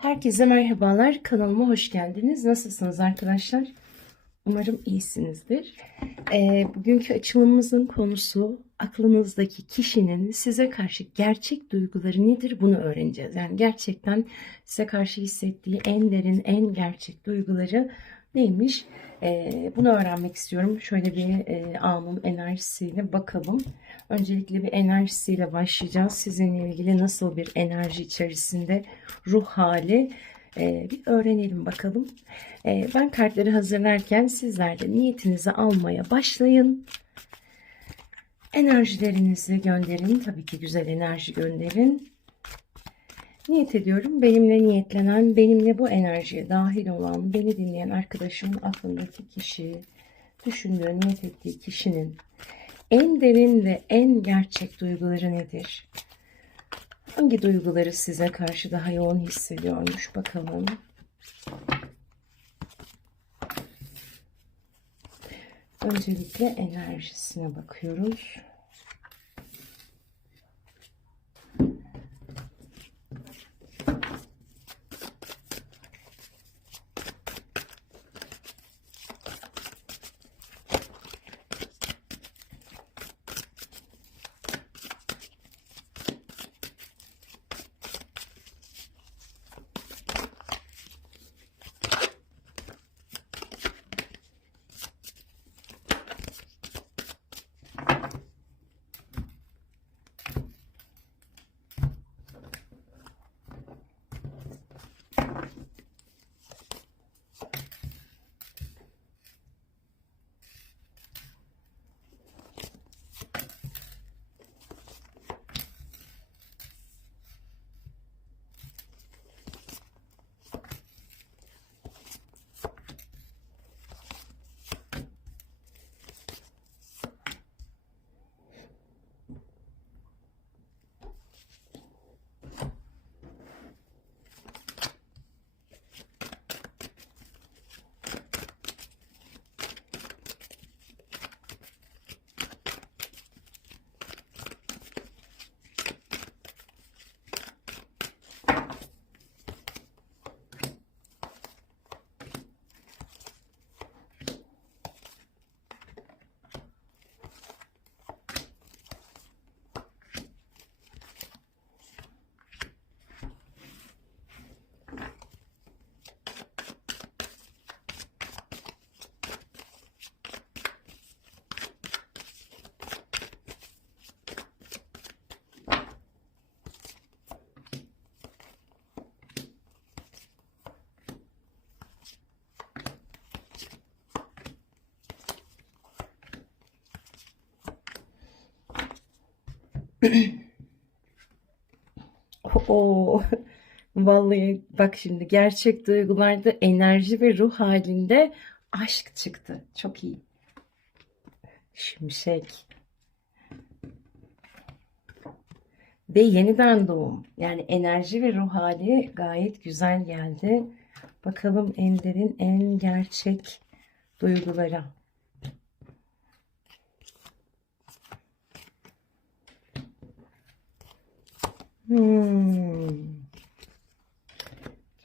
Herkese merhabalar. Kanalıma hoş geldiniz. Nasılsınız arkadaşlar? Umarım iyisinizdir. Ee, bugünkü açılımımızın konusu aklınızdaki kişinin size karşı gerçek duyguları nedir bunu öğreneceğiz. Yani gerçekten size karşı hissettiği en derin, en gerçek duyguları neymiş? Ee, bunu öğrenmek istiyorum. Şöyle bir e, anın enerjisiyle bakalım. Öncelikle bir enerjisiyle başlayacağız. Sizinle ilgili nasıl bir enerji içerisinde ruh hali e, bir öğrenelim bakalım. E, ben kartları hazırlarken sizler de niyetinizi almaya başlayın. Enerjilerinizi gönderin. Tabii ki güzel enerji gönderin. Niyet ediyorum. Benimle niyetlenen, benimle bu enerjiye dahil olan, beni dinleyen arkadaşımın aklındaki kişi, düşündüğü, niyet ettiği kişinin en derin ve en gerçek duyguları nedir? Hangi duyguları size karşı daha yoğun hissediyormuş bakalım. Öncelikle enerjisine bakıyoruz. Oo, vallahi bak şimdi gerçek duygularda enerji ve ruh halinde aşk çıktı. Çok iyi. Şimşek. Ve yeniden doğum. Yani enerji ve ruh hali gayet güzel geldi. Bakalım en derin, en gerçek duygulara. Hmm.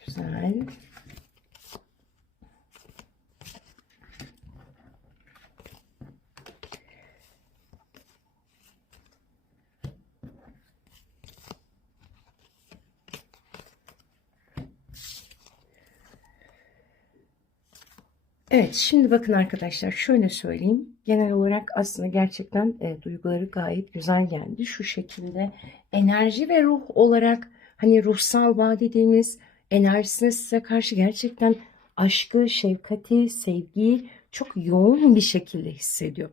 Güzel. Evet, şimdi bakın arkadaşlar şöyle söyleyeyim. Genel olarak aslında gerçekten e, duyguları gayet güzel geldi. Şu şekilde enerji ve ruh olarak hani ruhsal bağ dediğimiz enerjisine size karşı gerçekten aşkı, şefkati, sevgiyi çok yoğun bir şekilde hissediyor.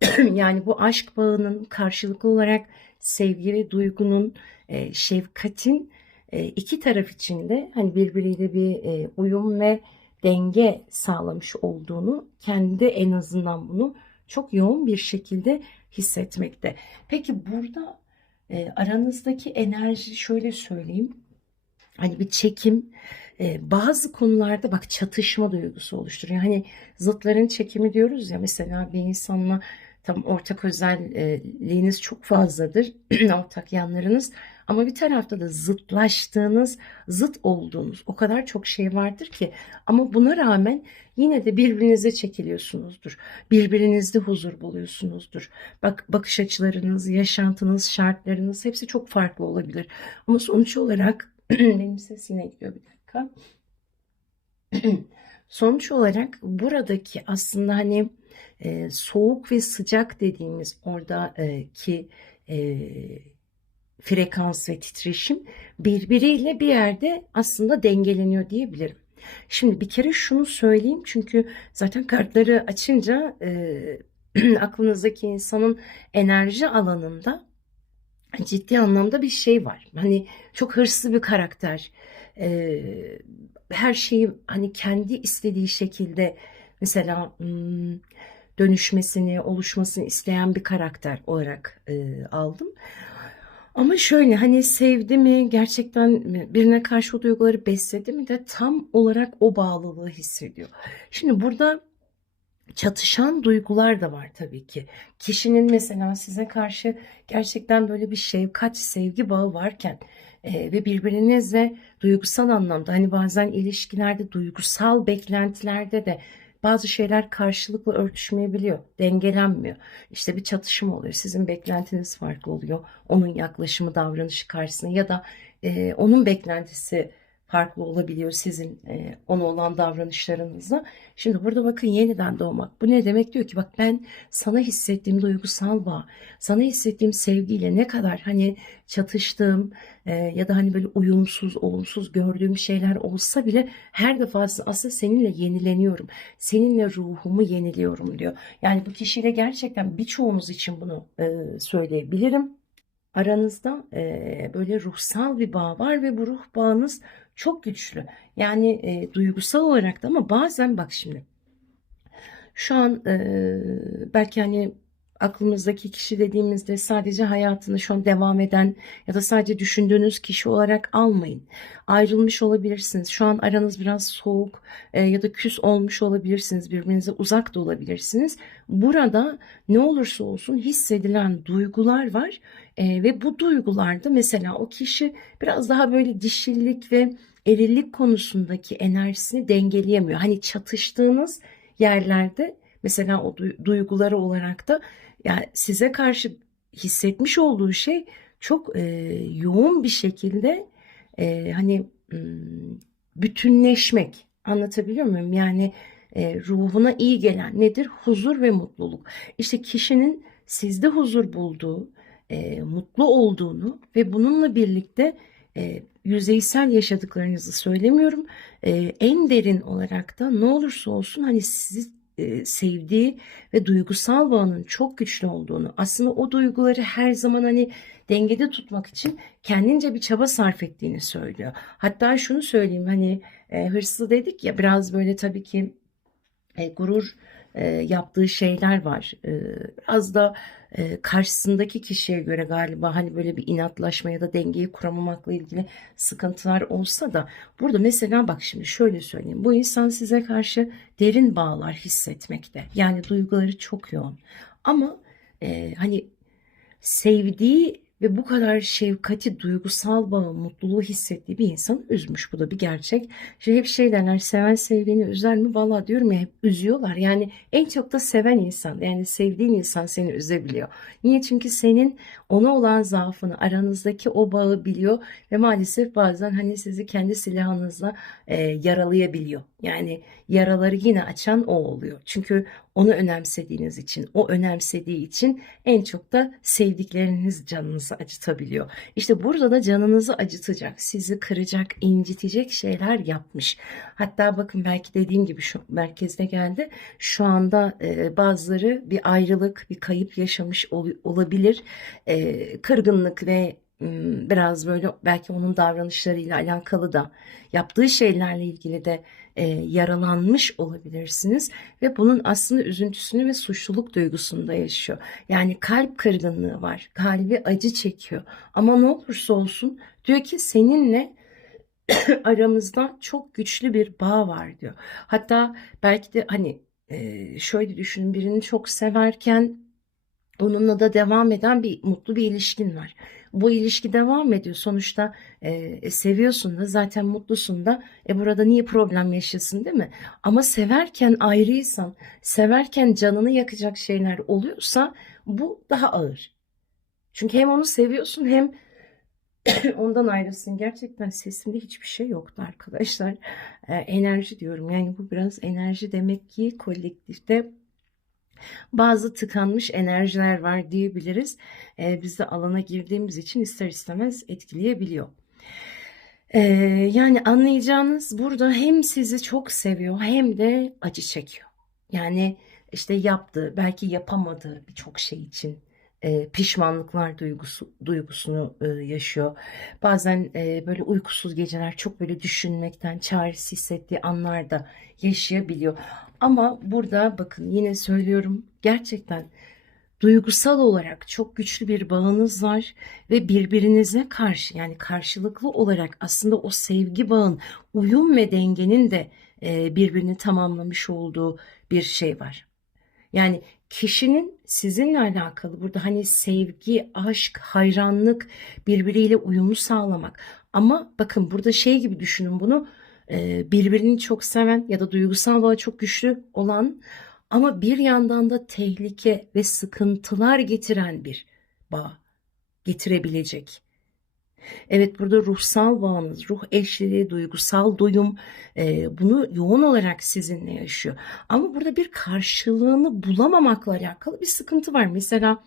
yani bu aşk bağının karşılıklı olarak sevgi ve duygunun, e, şefkatin e, iki taraf içinde hani birbiriyle bir e, uyum ve denge sağlamış olduğunu kendi en azından bunu çok yoğun bir şekilde hissetmekte. Peki burada e, aranızdaki enerji şöyle söyleyeyim. Hani bir çekim e, bazı konularda bak çatışma duygusu oluşturuyor. Hani zıtların çekimi diyoruz ya mesela bir insanla tam ortak özelliğiniz çok fazladır. ortak yanlarınız Ama bir tarafta da zıtlaştığınız, zıt olduğunuz o kadar çok şey vardır ki ama buna rağmen yine de birbirinize çekiliyorsunuzdur. Birbirinizde huzur buluyorsunuzdur. Bak bakış açılarınız, yaşantınız, şartlarınız hepsi çok farklı olabilir. Ama sonuç olarak benim ses yine gidiyor bir dakika. Sonuç olarak buradaki aslında hani e, soğuk ve sıcak dediğimiz oradaki e, frekans ve titreşim birbiriyle bir yerde aslında dengeleniyor diyebilirim. Şimdi bir kere şunu söyleyeyim çünkü zaten kartları açınca e, aklınızdaki insanın enerji alanında ciddi anlamda bir şey var. Hani çok hırslı bir karakter. E, her şeyi hani kendi istediği şekilde mesela hmm, dönüşmesini, oluşmasını isteyen bir karakter olarak e, aldım. Ama şöyle hani sevdi mi gerçekten birine karşı o duyguları besledi mi de tam olarak o bağlılığı hissediyor. Şimdi burada çatışan duygular da var tabii ki. Kişinin mesela size karşı gerçekten böyle bir şefkat, sevgi bağı varken e, ve birbirinizle duygusal anlamda hani bazen ilişkilerde duygusal beklentilerde de bazı şeyler karşılıklı örtüşmeyebiliyor, dengelenmiyor. İşte bir çatışma oluyor. Sizin beklentiniz farklı oluyor. Onun yaklaşımı, davranışı karşısında ya da e, onun beklentisi farklı olabiliyor sizin e, ona olan davranışlarınızla. Şimdi burada bakın yeniden doğmak. Bu ne demek? Diyor ki bak ben sana hissettiğim duygusal bağ, sana hissettiğim sevgiyle ne kadar hani çatıştığım e, ya da hani böyle uyumsuz, olumsuz gördüğüm şeyler olsa bile her defasında aslında seninle yenileniyorum. Seninle ruhumu yeniliyorum diyor. Yani bu kişiyle gerçekten birçoğunuz için bunu e, söyleyebilirim aranızda e, böyle ruhsal bir bağ var ve bu ruh bağınız çok güçlü. Yani e, duygusal olarak da ama bazen bak şimdi şu an e, belki hani aklımızdaki kişi dediğimizde sadece hayatını şu an devam eden ya da sadece düşündüğünüz kişi olarak almayın. Ayrılmış olabilirsiniz. Şu an aranız biraz soğuk e, ya da küs olmuş olabilirsiniz. Birbirinize uzak da olabilirsiniz. Burada ne olursa olsun hissedilen duygular var e, ve bu duygularda mesela o kişi biraz daha böyle dişillik ve erillik konusundaki enerjisini dengeleyemiyor. Hani çatıştığınız yerlerde mesela o duyguları olarak da yani size karşı hissetmiş olduğu şey çok e, yoğun bir şekilde e, hani bütünleşmek anlatabiliyor muyum? Yani e, ruhuna iyi gelen nedir? Huzur ve mutluluk. İşte kişinin sizde huzur bulduğu, e, mutlu olduğunu ve bununla birlikte e, yüzeysel yaşadıklarınızı söylemiyorum. E, en derin olarak da ne olursa olsun hani sizi e, sevdiği ve duygusal bağının çok güçlü olduğunu aslında o duyguları her zaman hani dengede tutmak için kendince bir çaba sarf ettiğini söylüyor. Hatta şunu söyleyeyim hani e, hırslı dedik ya biraz böyle tabii ki e, gurur e, yaptığı şeyler var. E, az da e, karşısındaki kişiye göre galiba hani böyle bir inatlaşma ya da dengeyi kuramamakla ilgili sıkıntılar olsa da burada mesela bak şimdi şöyle söyleyeyim. Bu insan size karşı derin bağlar hissetmekte. Yani duyguları çok yoğun. Ama e, hani sevdiği ve bu kadar şefkati, duygusal bağı, mutluluğu hissettiği bir insan üzmüş. Bu da bir gerçek. İşte hep şey derler, seven sevdiğini üzer mi? Valla diyorum ya hep üzüyorlar. Yani en çok da seven insan, yani sevdiğin insan seni üzebiliyor. Niye? Çünkü senin ona olan zaafını, aranızdaki o bağı biliyor ve maalesef bazen hani sizi kendi silahınızla e, yaralayabiliyor. Yani yaraları yine açan o oluyor. Çünkü onu önemsediğiniz için, o önemsediği için en çok da sevdikleriniz canınızı acıtabiliyor. İşte burada da canınızı acıtacak, sizi kıracak, incitecek şeyler yapmış. Hatta bakın belki dediğim gibi şu merkezde geldi. Şu anda e, bazıları bir ayrılık, bir kayıp yaşamış ol, olabilir. E, kırgınlık ve biraz böyle belki onun davranışlarıyla alakalı da yaptığı şeylerle ilgili de e, yaralanmış olabilirsiniz ve bunun aslında üzüntüsünü ve suçluluk duygusunu da yaşıyor. Yani kalp kırgınlığı var, kalbi acı çekiyor ama ne olursa olsun diyor ki seninle aramızda çok güçlü bir bağ var diyor. Hatta belki de hani e, şöyle düşünün birini çok severken onunla da devam eden bir mutlu bir ilişkin var. Bu ilişki devam ediyor. Sonuçta e, seviyorsun da zaten mutlusun da e burada niye problem yaşasın değil mi? Ama severken ayrıysan, severken canını yakacak şeyler oluyorsa bu daha ağır. Çünkü hem onu seviyorsun hem ondan ayrılsın. Gerçekten sesimde hiçbir şey yoktu arkadaşlar. E, enerji diyorum. Yani bu biraz enerji demek ki kolektifte bazı tıkanmış enerjiler var diyebiliriz. E, biz de alana girdiğimiz için ister istemez etkileyebiliyor. E, yani anlayacağınız burada hem sizi çok seviyor hem de acı çekiyor. Yani işte yaptığı, belki yapamadığı birçok şey için e, pişmanlıklar duygusu duygusunu e, yaşıyor. Bazen e, böyle uykusuz geceler çok böyle düşünmekten çaresiz hissettiği anlar da yaşayabiliyor. Ama burada bakın yine söylüyorum gerçekten duygusal olarak çok güçlü bir bağınız var ve birbirinize karşı yani karşılıklı olarak aslında o sevgi bağın uyum ve dengenin de birbirini tamamlamış olduğu bir şey var. Yani kişinin sizinle alakalı burada hani sevgi, aşk, hayranlık birbiriyle uyumu sağlamak. Ama bakın burada şey gibi düşünün bunu e, birbirini çok seven ya da duygusal bağı çok güçlü olan ama bir yandan da tehlike ve sıkıntılar getiren bir bağ getirebilecek. Evet burada ruhsal bağınız, ruh eşliliği, duygusal duyum e, bunu yoğun olarak sizinle yaşıyor. Ama burada bir karşılığını bulamamakla alakalı bir sıkıntı var. Mesela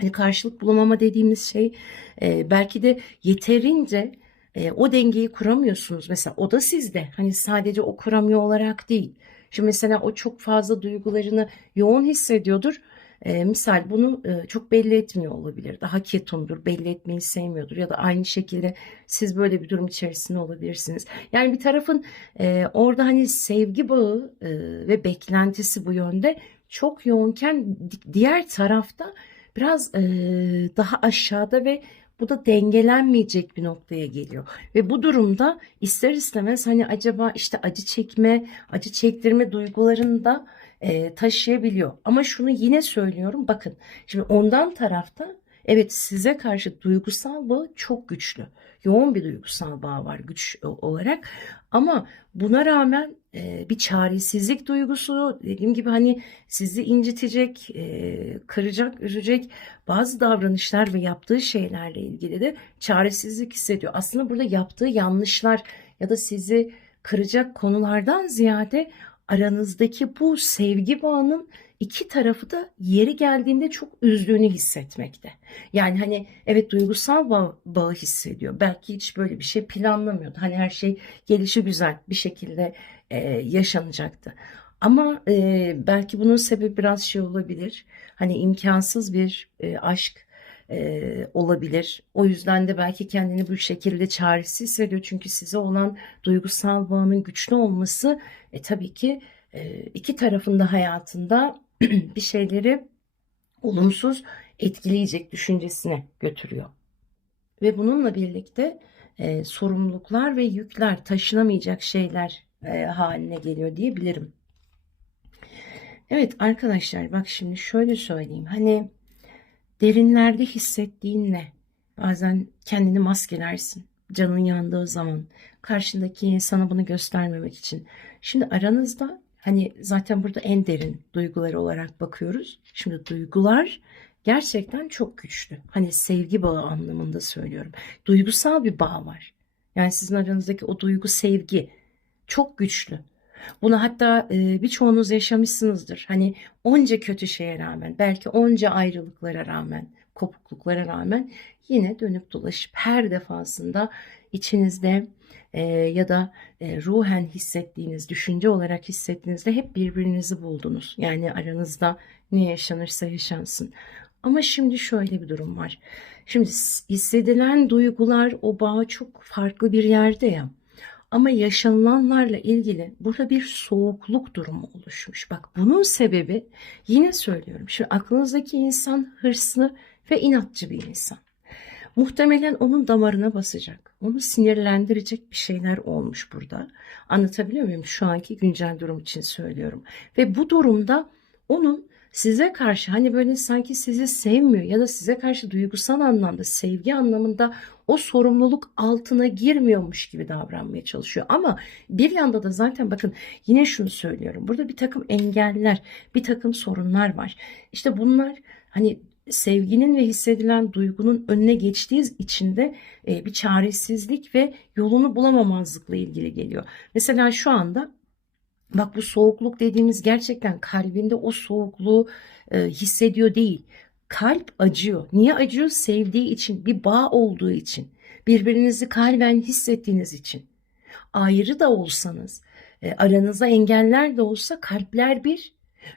hani karşılık bulamama dediğimiz şey e, belki de yeterince e, o dengeyi kuramıyorsunuz. Mesela o da sizde. Hani sadece o kuramıyor olarak değil. Şimdi mesela o çok fazla duygularını yoğun hissediyordur. E, misal bunu e, çok belli etmiyor olabilir. Daha ketumdur, belli etmeyi sevmiyordur ya da aynı şekilde siz böyle bir durum içerisinde olabilirsiniz. Yani bir tarafın e, orada hani sevgi bağı e, ve beklentisi bu yönde çok yoğunken diğer tarafta biraz e, daha aşağıda ve bu da dengelenmeyecek bir noktaya geliyor. Ve bu durumda ister istemez hani acaba işte acı çekme, acı çektirme duygularını da e, taşıyabiliyor. Ama şunu yine söylüyorum bakın şimdi ondan tarafta evet size karşı duygusal bağ çok güçlü. Yoğun bir duygusal bağ var güç olarak ama buna rağmen e, bir çaresizlik duygusu dediğim gibi hani sizi incitecek, e, kıracak, üzecek bazı davranışlar ve yaptığı şeylerle ilgili de çaresizlik hissediyor. Aslında burada yaptığı yanlışlar ya da sizi kıracak konulardan ziyade aranızdaki bu sevgi bağının iki tarafı da yeri geldiğinde çok üzdüğünü hissetmekte. Yani hani evet duygusal bağ, bağı hissediyor. Belki hiç böyle bir şey planlamıyordu. Hani her şey gelişi güzel bir şekilde e, yaşanacaktı. Ama e, belki bunun sebebi biraz şey olabilir. Hani imkansız bir e, aşk e, olabilir. O yüzden de belki kendini bu şekilde çaresiz hissediyor. Çünkü size olan duygusal bağının güçlü olması e, tabii ki e, iki tarafında hayatında bir şeyleri olumsuz etkileyecek düşüncesine götürüyor. Ve bununla birlikte e, sorumluluklar ve yükler taşınamayacak şeyler e, haline geliyor diyebilirim. Evet arkadaşlar bak şimdi şöyle söyleyeyim. Hani derinlerde hissettiğin ne? Bazen kendini maskelersin. Canın yandığı zaman karşındaki insana bunu göstermemek için. Şimdi aranızda hani zaten burada en derin duyguları olarak bakıyoruz. Şimdi duygular gerçekten çok güçlü. Hani sevgi bağı anlamında söylüyorum. Duygusal bir bağ var. Yani sizin aranızdaki o duygu sevgi çok güçlü. Bunu hatta e, birçoğunuz yaşamışsınızdır. Hani onca kötü şeye rağmen, belki onca ayrılıklara rağmen, kopukluklara rağmen yine dönüp dolaşıp her defasında içinizde e, ya da e, ruhen hissettiğiniz, düşünce olarak hissettiğinizde hep birbirinizi buldunuz. Yani aranızda ne yaşanırsa yaşansın. Ama şimdi şöyle bir durum var. Şimdi hissedilen duygular o bağ çok farklı bir yerde ya. Ama yaşanılanlarla ilgili burada bir soğukluk durumu oluşmuş. Bak bunun sebebi yine söylüyorum. Şimdi aklınızdaki insan hırslı ve inatçı bir insan. Muhtemelen onun damarına basacak. Onu sinirlendirecek bir şeyler olmuş burada. Anlatabiliyor muyum? Şu anki güncel durum için söylüyorum. Ve bu durumda onun size karşı hani böyle sanki sizi sevmiyor ya da size karşı duygusal anlamda sevgi anlamında o sorumluluk altına girmiyormuş gibi davranmaya çalışıyor. Ama bir yanda da zaten bakın yine şunu söylüyorum. Burada bir takım engeller, bir takım sorunlar var. İşte bunlar hani sevginin ve hissedilen duygunun önüne geçtiği için de e, bir çaresizlik ve yolunu bulamamazlıkla ilgili geliyor. Mesela şu anda bak bu soğukluk dediğimiz gerçekten kalbinde o soğukluğu e, hissediyor değil. Kalp acıyor. Niye acıyor? Sevdiği için, bir bağ olduğu için, birbirinizi kalben hissettiğiniz için. Ayrı da olsanız, e, aranıza engeller de olsa kalpler bir,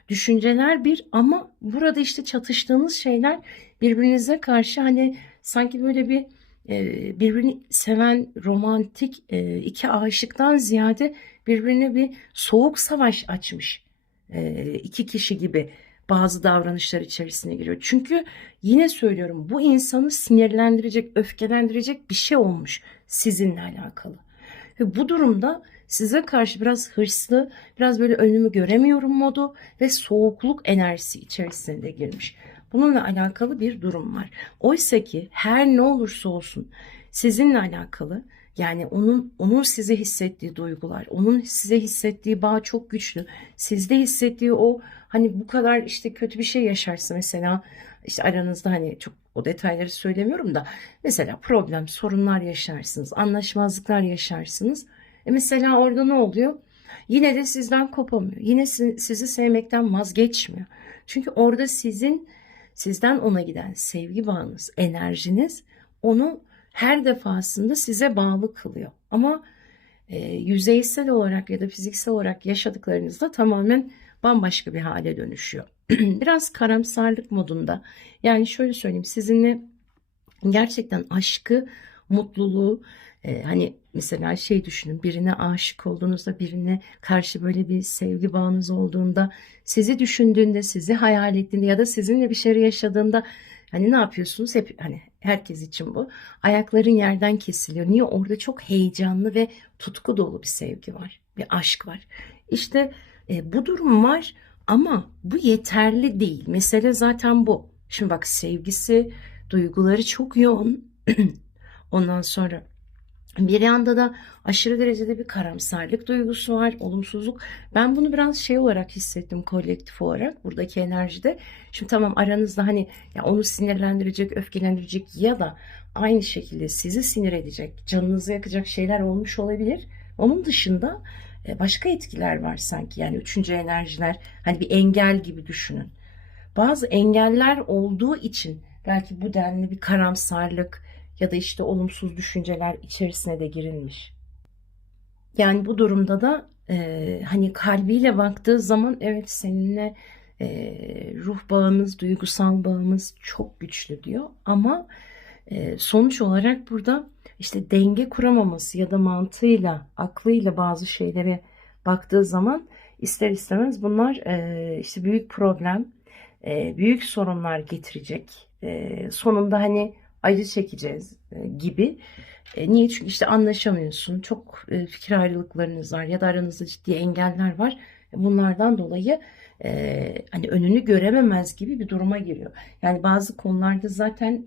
düşünceler bir ama burada işte çatıştığınız şeyler birbirinize karşı hani sanki böyle bir birbirini seven romantik iki aşıktan ziyade birbirine bir soğuk savaş açmış iki kişi gibi bazı davranışlar içerisine giriyor. Çünkü yine söylüyorum bu insanı sinirlendirecek, öfkelendirecek bir şey olmuş sizinle alakalı. Ve bu durumda size karşı biraz hırslı, biraz böyle önümü göremiyorum modu ve soğukluk enerjisi içerisinde girmiş. Bununla alakalı bir durum var. Oysa ki her ne olursa olsun sizinle alakalı yani onun onun size hissettiği duygular, onun size hissettiği bağ çok güçlü. Sizde hissettiği o hani bu kadar işte kötü bir şey yaşarsa mesela işte aranızda hani çok o detayları söylemiyorum da mesela problem, sorunlar yaşarsınız, anlaşmazlıklar yaşarsınız. E mesela orada ne oluyor? Yine de sizden kopamıyor. Yine sizi sevmekten vazgeçmiyor. Çünkü orada sizin sizden ona giden sevgi bağınız, enerjiniz onu her defasında size bağlı kılıyor. Ama e, yüzeysel olarak ya da fiziksel olarak yaşadıklarınızda tamamen bambaşka bir hale dönüşüyor. Biraz karamsarlık modunda. Yani şöyle söyleyeyim sizinle gerçekten aşkı, mutluluğu e, hani mesela şey düşünün birine aşık olduğunuzda birine karşı böyle bir sevgi bağınız olduğunda sizi düşündüğünde sizi hayal ettiğinde ya da sizinle bir şey yaşadığında hani ne yapıyorsunuz hep hani herkes için bu ayakların yerden kesiliyor. Niye orada çok heyecanlı ve tutku dolu bir sevgi var bir aşk var. İşte e, bu durum var ama bu yeterli değil. Mesele zaten bu. Şimdi bak sevgisi, duyguları çok yoğun. Ondan sonra bir yanda da aşırı derecede bir karamsarlık duygusu var, olumsuzluk. Ben bunu biraz şey olarak hissettim kolektif olarak buradaki enerjide. Şimdi tamam aranızda hani ya onu sinirlendirecek, öfkelendirecek ya da aynı şekilde sizi sinir edecek, canınızı yakacak şeyler olmuş olabilir. Onun dışında e, başka etkiler var sanki yani üçüncü enerjiler hani bir engel gibi düşünün. Bazı engeller olduğu için belki bu denli bir karamsarlık, ya da işte olumsuz düşünceler içerisine de girilmiş. Yani bu durumda da e, hani kalbiyle baktığı zaman evet seninle e, ruh bağımız, duygusal bağımız çok güçlü diyor. Ama e, sonuç olarak burada işte denge kuramaması ya da mantığıyla, aklıyla bazı şeylere baktığı zaman ister istemez bunlar e, işte büyük problem, e, büyük sorunlar getirecek. E, sonunda hani acı çekeceğiz e, gibi. E, niye? Çünkü işte anlaşamıyorsun. Çok e, fikir ayrılıklarınız var ya da aranızda ciddi engeller var. Bunlardan dolayı hani önünü görememez gibi bir duruma giriyor. Yani bazı konularda zaten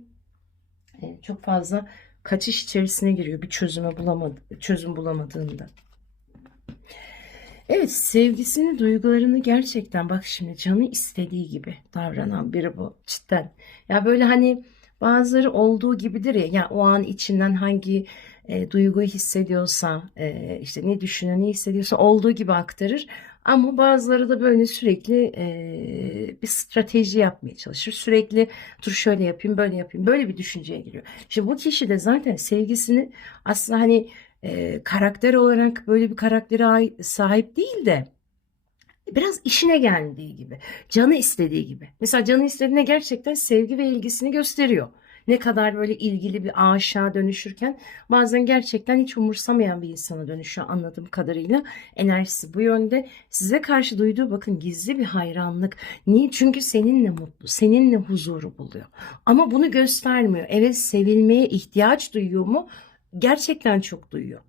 çok fazla kaçış içerisine giriyor bir çözüme bulamadı, çözüm bulamadığında. Evet sevgisini, duygularını gerçekten bak şimdi canı istediği gibi davranan biri bu cidden. Ya böyle hani Bazıları olduğu gibidir ya, yani o an içinden hangi e, duyguyu hissediyorsa, e, işte ne düşünüyor, ne hissediyorsa olduğu gibi aktarır. Ama bazıları da böyle sürekli e, bir strateji yapmaya çalışır. Sürekli dur şöyle yapayım, böyle yapayım, böyle bir düşünceye giriyor. Şimdi bu kişi de zaten sevgisini aslında hani e, karakter olarak böyle bir karaktere sahip değil de biraz işine geldiği gibi, canı istediği gibi. Mesela canı istediğine gerçekten sevgi ve ilgisini gösteriyor. Ne kadar böyle ilgili bir aşağı dönüşürken bazen gerçekten hiç umursamayan bir insana dönüşüyor anladığım kadarıyla. Enerjisi bu yönde. Size karşı duyduğu bakın gizli bir hayranlık. Niye? Çünkü seninle mutlu, seninle huzuru buluyor. Ama bunu göstermiyor. Evet sevilmeye ihtiyaç duyuyor mu? Gerçekten çok duyuyor.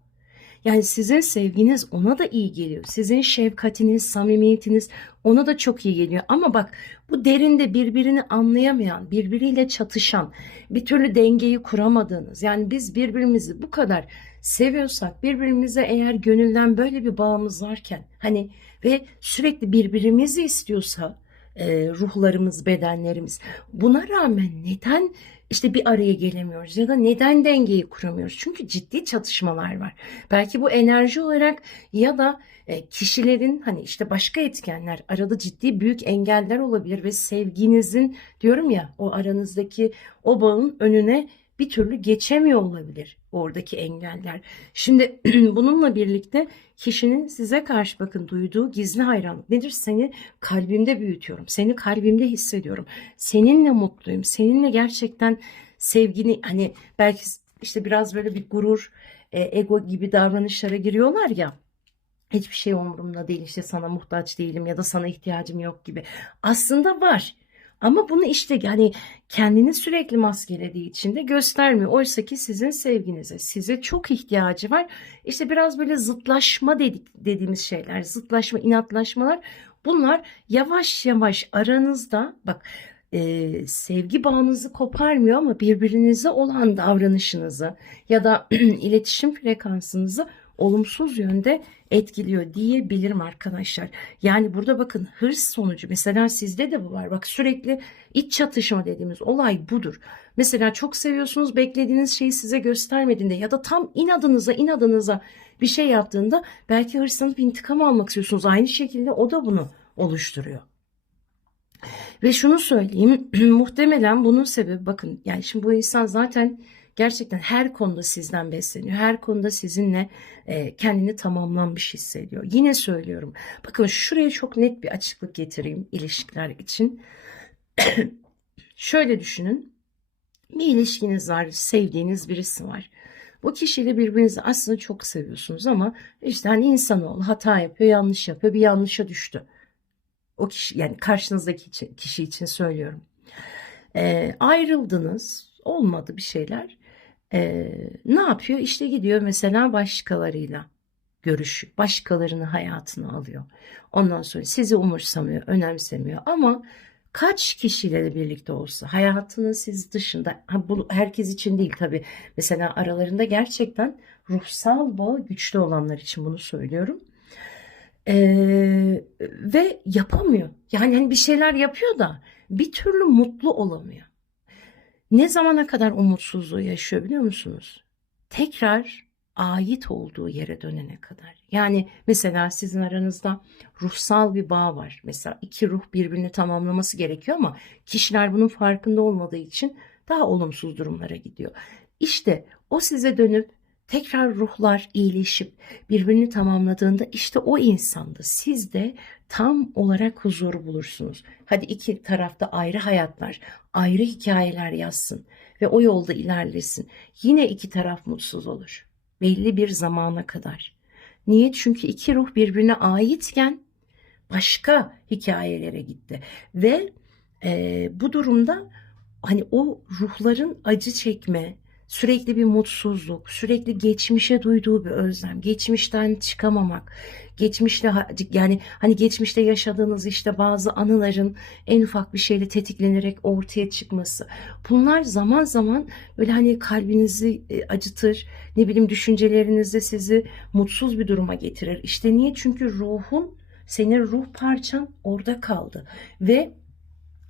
Yani sizin sevginiz ona da iyi geliyor. Sizin şefkatiniz, samimiyetiniz ona da çok iyi geliyor. Ama bak bu derinde birbirini anlayamayan, birbiriyle çatışan, bir türlü dengeyi kuramadığınız. Yani biz birbirimizi bu kadar seviyorsak, birbirimize eğer gönülden böyle bir bağımız varken hani ve sürekli birbirimizi istiyorsa e, ruhlarımız, bedenlerimiz buna rağmen neden işte bir araya gelemiyoruz ya da neden dengeyi kuramıyoruz? Çünkü ciddi çatışmalar var. Belki bu enerji olarak ya da e, kişilerin hani işte başka etkenler arada ciddi büyük engeller olabilir ve sevginizin diyorum ya o aranızdaki o bağın önüne bir türlü geçemiyor olabilir oradaki engeller. Şimdi bununla birlikte kişinin size karşı bakın duyduğu gizli hayranlık nedir? Seni kalbimde büyütüyorum. Seni kalbimde hissediyorum. Seninle mutluyum. Seninle gerçekten sevgini hani belki işte biraz böyle bir gurur, e, ego gibi davranışlara giriyorlar ya. Hiçbir şey umurumda değil işte sana muhtaç değilim ya da sana ihtiyacım yok gibi. Aslında var. Ama bunu işte yani kendini sürekli maskelediği için de göstermiyor. Oysa ki sizin sevginize, size çok ihtiyacı var. İşte biraz böyle zıtlaşma dedik, dediğimiz şeyler, zıtlaşma, inatlaşmalar bunlar yavaş yavaş aranızda bak e, sevgi bağınızı koparmıyor ama birbirinize olan davranışınızı ya da iletişim frekansınızı olumsuz yönde etkiliyor diyebilirim arkadaşlar. Yani burada bakın hırs sonucu mesela sizde de bu var. Bak sürekli iç çatışma dediğimiz olay budur. Mesela çok seviyorsunuz beklediğiniz şeyi size göstermediğinde ya da tam inadınıza inadınıza bir şey yaptığında belki hırslanıp intikam almak istiyorsunuz. Aynı şekilde o da bunu oluşturuyor. Ve şunu söyleyeyim muhtemelen bunun sebebi bakın yani şimdi bu insan zaten gerçekten her konuda sizden besleniyor. Her konuda sizinle e, kendini tamamlanmış hissediyor. Yine söylüyorum. Bakın şuraya çok net bir açıklık getireyim ilişkiler için. Şöyle düşünün. Bir ilişkiniz var, sevdiğiniz birisi var. Bu kişiyle birbirinizi aslında çok seviyorsunuz ama işte hani insanoğlu hata yapıyor, yanlış yapıyor, bir yanlışa düştü. O kişi yani karşınızdaki kişi için söylüyorum. E, ayrıldınız, olmadı bir şeyler. E, ne yapıyor? İşte gidiyor mesela başkalarıyla görüşüyor. Başkalarını hayatına alıyor. Ondan sonra sizi umursamıyor, önemsemiyor ama kaç kişiyle de birlikte olsa hayatının siz dışında bu herkes için değil tabi mesela aralarında gerçekten ruhsal bağı güçlü olanlar için bunu söylüyorum ee, ve yapamıyor yani hani bir şeyler yapıyor da bir türlü mutlu olamıyor ne zamana kadar umutsuzluğu yaşıyor biliyor musunuz? Tekrar ait olduğu yere dönene kadar. Yani mesela sizin aranızda ruhsal bir bağ var. Mesela iki ruh birbirini tamamlaması gerekiyor ama kişiler bunun farkında olmadığı için daha olumsuz durumlara gidiyor. İşte o size dönüp tekrar ruhlar iyileşip birbirini tamamladığında işte o insanda siz de tam olarak huzuru bulursunuz. Hadi iki tarafta ayrı hayatlar, ayrı hikayeler yazsın ve o yolda ilerlesin. Yine iki taraf mutsuz olur. Belli bir zamana kadar. Niye? Çünkü iki ruh birbirine aitken başka hikayelere gitti. Ve e, bu durumda hani o ruhların acı çekme, sürekli bir mutsuzluk, sürekli geçmişe duyduğu bir özlem, geçmişten çıkamamak, geçmişte yani hani geçmişte yaşadığınız işte bazı anıların en ufak bir şeyle tetiklenerek ortaya çıkması. Bunlar zaman zaman böyle hani kalbinizi e, acıtır, ne bileyim düşüncelerinizde sizi mutsuz bir duruma getirir. İşte niye? Çünkü ruhun senin ruh parçan orada kaldı ve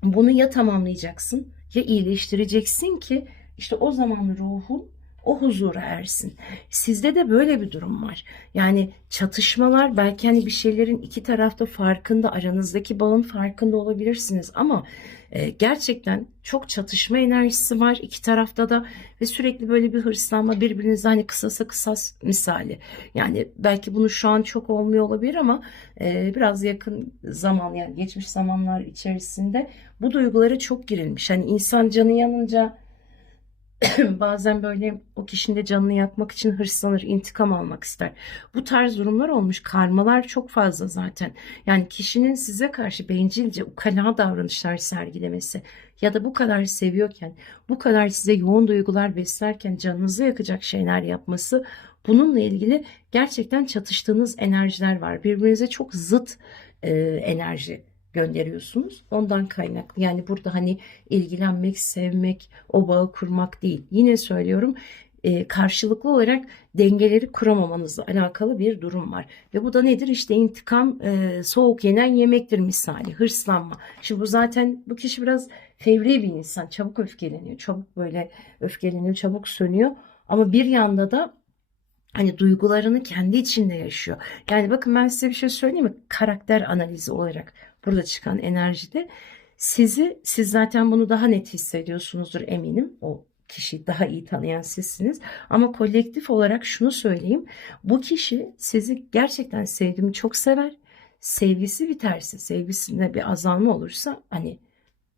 bunu ya tamamlayacaksın ya iyileştireceksin ki işte o zaman ruhun o huzura ersin. Sizde de böyle bir durum var. Yani çatışmalar belki hani bir şeylerin iki tarafta farkında aranızdaki bağın farkında olabilirsiniz ama e, gerçekten çok çatışma enerjisi var iki tarafta da ve sürekli böyle bir hırslanma birbirinize hani kısasa kısas misali. Yani belki bunu şu an çok olmuyor olabilir ama e, biraz yakın zaman yani geçmiş zamanlar içerisinde bu duygulara çok girilmiş. Hani insan canı yanınca bazen böyle o kişinin de canını yakmak için hırslanır, intikam almak ister. Bu tarz durumlar olmuş. Karmalar çok fazla zaten. Yani kişinin size karşı bencilce, ukala davranışlar sergilemesi ya da bu kadar seviyorken, bu kadar size yoğun duygular beslerken canınızı yakacak şeyler yapması Bununla ilgili gerçekten çatıştığınız enerjiler var. Birbirinize çok zıt e, enerji gönderiyorsunuz. Ondan kaynaklı. Yani burada hani ilgilenmek, sevmek, o bağı kurmak değil. Yine söylüyorum e, karşılıklı olarak dengeleri kuramamanızla alakalı bir durum var. Ve bu da nedir? İşte intikam e, soğuk yenen yemektir misali. Hırslanma. Şimdi bu zaten bu kişi biraz fevri bir insan. Çabuk öfkeleniyor. Çabuk böyle öfkeleniyor. Çabuk sönüyor. Ama bir yanda da hani duygularını kendi içinde yaşıyor. Yani bakın ben size bir şey söyleyeyim mi? Karakter analizi olarak burada çıkan enerjide sizi siz zaten bunu daha net hissediyorsunuzdur eminim. O kişiyi daha iyi tanıyan sizsiniz. Ama kolektif olarak şunu söyleyeyim. Bu kişi sizi gerçekten sevdiğimi çok sever. Sevgisi biterse, sevgisinde bir azalma olursa hani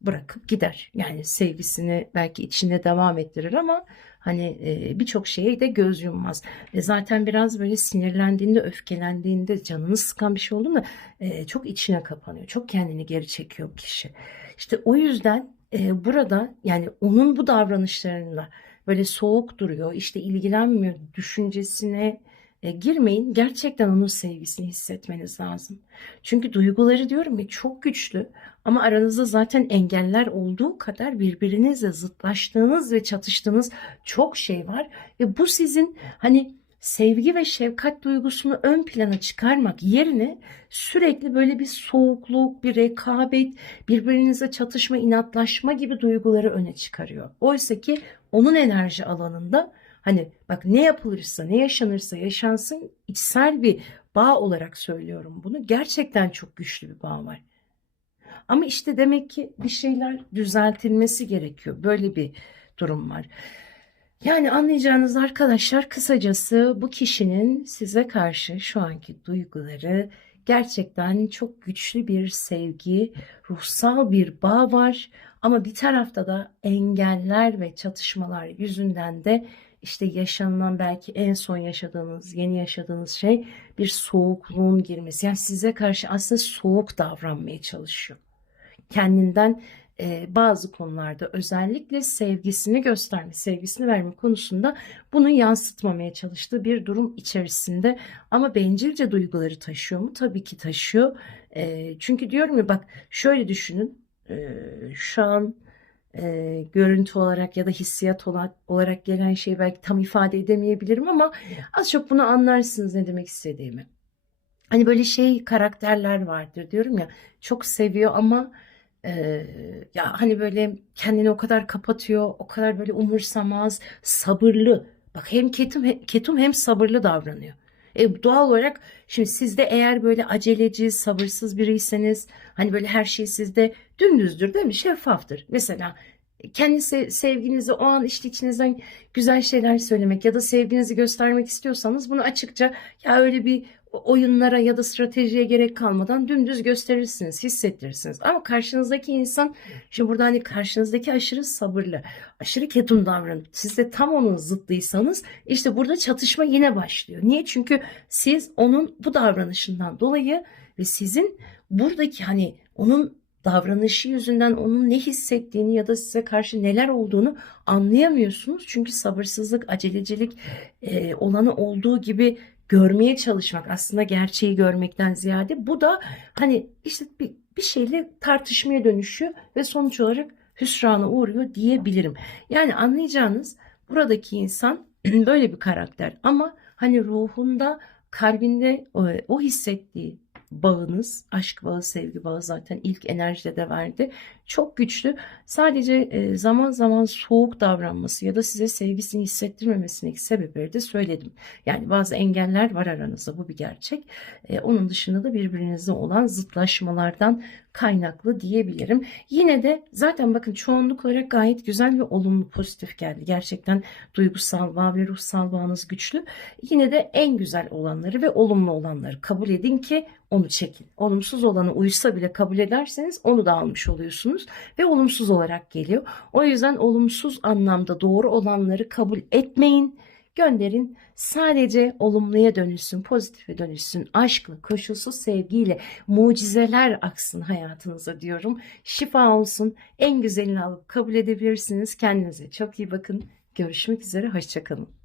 bırakıp gider. Yani sevgisini belki içinde devam ettirir ama hani e, birçok şeye de göz yummaz. Ve zaten biraz böyle sinirlendiğinde, öfkelendiğinde, canını sıkan bir şey olduğunda e, çok içine kapanıyor. Çok kendini geri çekiyor kişi. İşte o yüzden e, burada yani onun bu davranışlarında böyle soğuk duruyor, işte ilgilenmiyor düşüncesine e, girmeyin. Gerçekten onun sevgisini hissetmeniz lazım. Çünkü duyguları diyorum ya çok güçlü ama aranızda zaten engeller olduğu kadar birbirinizle zıtlaştığınız ve çatıştığınız çok şey var ve bu sizin hani sevgi ve şefkat duygusunu ön plana çıkarmak yerine sürekli böyle bir soğukluk, bir rekabet, birbirinize çatışma, inatlaşma gibi duyguları öne çıkarıyor. Oysa ki onun enerji alanında hani bak ne yapılırsa, ne yaşanırsa yaşansın içsel bir bağ olarak söylüyorum bunu. Gerçekten çok güçlü bir bağ var. Ama işte demek ki bir şeyler düzeltilmesi gerekiyor. Böyle bir durum var. Yani anlayacağınız arkadaşlar kısacası bu kişinin size karşı şu anki duyguları gerçekten çok güçlü bir sevgi, ruhsal bir bağ var ama bir tarafta da engeller ve çatışmalar yüzünden de işte yaşanılan belki en son yaşadığınız, yeni yaşadığınız şey bir soğukluğun girmesi. Yani size karşı aslında soğuk davranmaya çalışıyor. Kendinden e, bazı konularda özellikle sevgisini gösterme, sevgisini verme konusunda bunu yansıtmamaya çalıştığı bir durum içerisinde. Ama bencilce duyguları taşıyor mu? Tabii ki taşıyor. E, çünkü diyorum ya bak şöyle düşünün. E, şu an e, görüntü olarak ya da hissiyat olarak, gelen şeyi belki tam ifade edemeyebilirim ama az çok bunu anlarsınız ne demek istediğimi. Hani böyle şey karakterler vardır diyorum ya çok seviyor ama ee, ya hani böyle kendini o kadar kapatıyor, o kadar böyle umursamaz, sabırlı. Bak hem ketum, ketum hem sabırlı davranıyor. E, doğal olarak şimdi sizde eğer böyle aceleci, sabırsız biriyseniz hani böyle her şey sizde dümdüzdür değil mi? Şeffaftır. Mesela kendi se- sevginizi o an işte içinizden güzel şeyler söylemek ya da sevginizi göstermek istiyorsanız bunu açıkça ya öyle bir oyunlara ya da stratejiye gerek kalmadan dümdüz gösterirsiniz, hissettirirsiniz. Ama karşınızdaki insan, şimdi burada hani karşınızdaki aşırı sabırlı, aşırı ketum davranıp siz de tam onun zıttıysanız işte burada çatışma yine başlıyor. Niye? Çünkü siz onun bu davranışından dolayı ve sizin buradaki hani onun davranışı yüzünden onun ne hissettiğini ya da size karşı neler olduğunu anlayamıyorsunuz. Çünkü sabırsızlık, acelecilik e, olanı olduğu gibi görmeye çalışmak aslında gerçeği görmekten ziyade bu da hani işte bir, bir şeyle tartışmaya dönüşüyor ve sonuç olarak hüsrana uğruyor diyebilirim. Yani anlayacağınız buradaki insan böyle bir karakter ama hani ruhunda kalbinde o, o hissettiği bağınız, aşk bağı, sevgi bağı zaten ilk enerjide de verdi. Çok güçlü. Sadece e, zaman zaman soğuk davranması ya da size sevgisini hissettirmemesindeki sebepleri de söyledim. Yani bazı engeller var aranızda bu bir gerçek. E, onun dışında da birbirinizle olan zıtlaşmalardan kaynaklı diyebilirim. Yine de zaten bakın çoğunluk olarak gayet güzel ve olumlu pozitif geldi. Gerçekten duygusal bağ ve ruhsal bağınız güçlü. Yine de en güzel olanları ve olumlu olanları kabul edin ki onu çekin. Olumsuz olanı uysa bile kabul ederseniz onu da almış oluyorsunuz ve olumsuz olarak geliyor. O yüzden olumsuz anlamda doğru olanları kabul etmeyin gönderin. Sadece olumluya dönüşsün, pozitife dönüşsün. Aşkla, koşulsuz sevgiyle mucizeler aksın hayatınıza diyorum. Şifa olsun. En güzelini alıp kabul edebilirsiniz. Kendinize çok iyi bakın. Görüşmek üzere. Hoşçakalın.